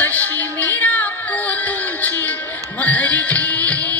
कशी मी राखू तुमची? महरची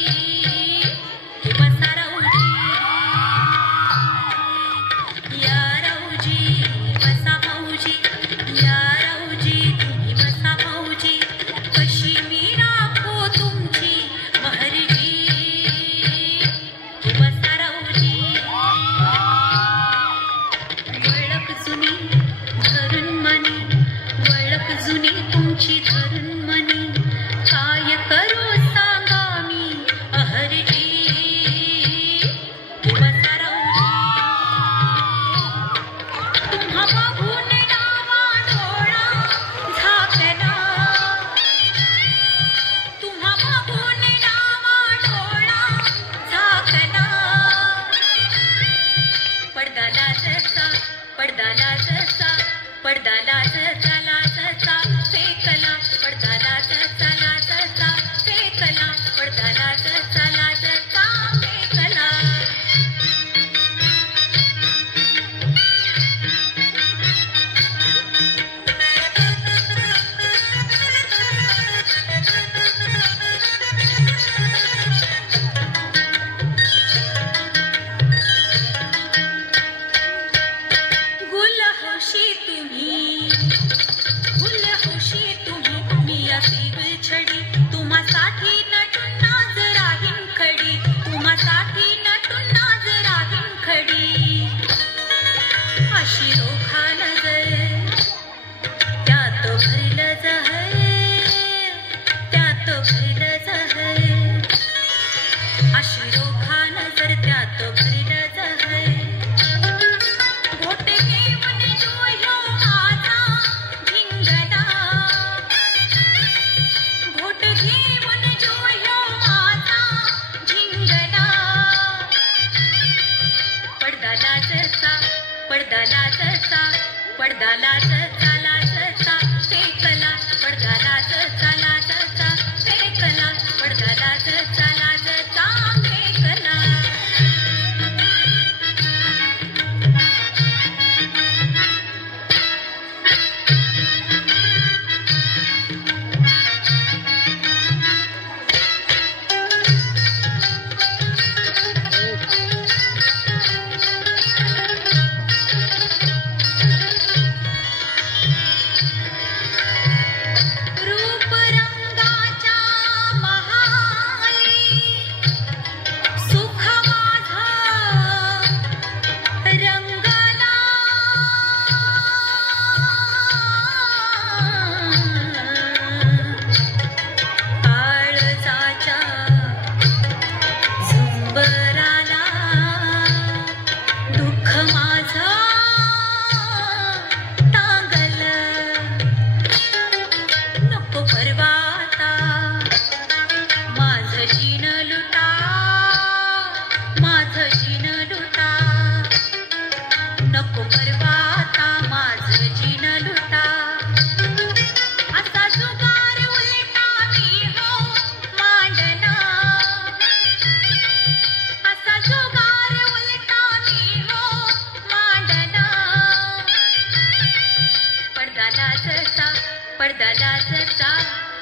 la la la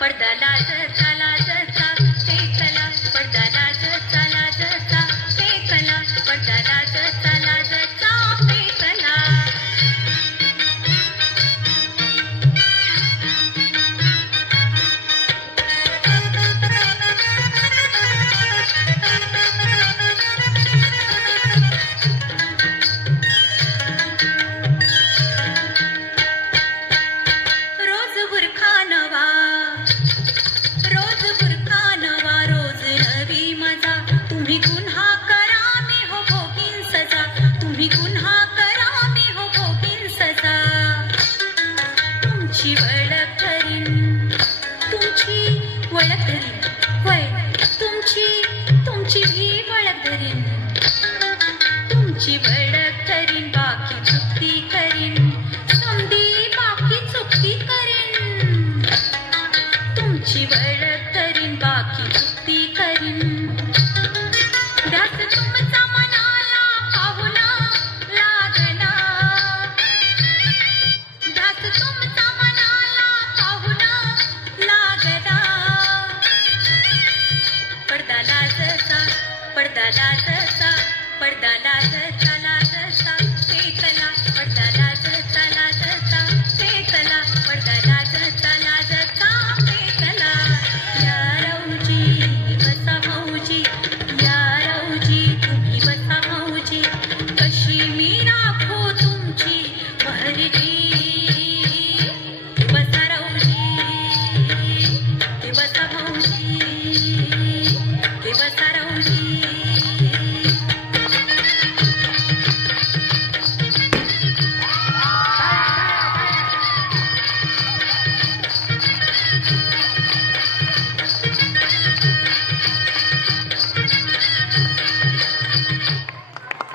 पडदा लाल तुम्ही गुन्हा करा मी हो भोगीन सजा. तुम्ही गुन्हा करा मी हो भोगीन सजा. तुमची ओळख करीन तुमची ओळख करीन. होय तुमची தலாக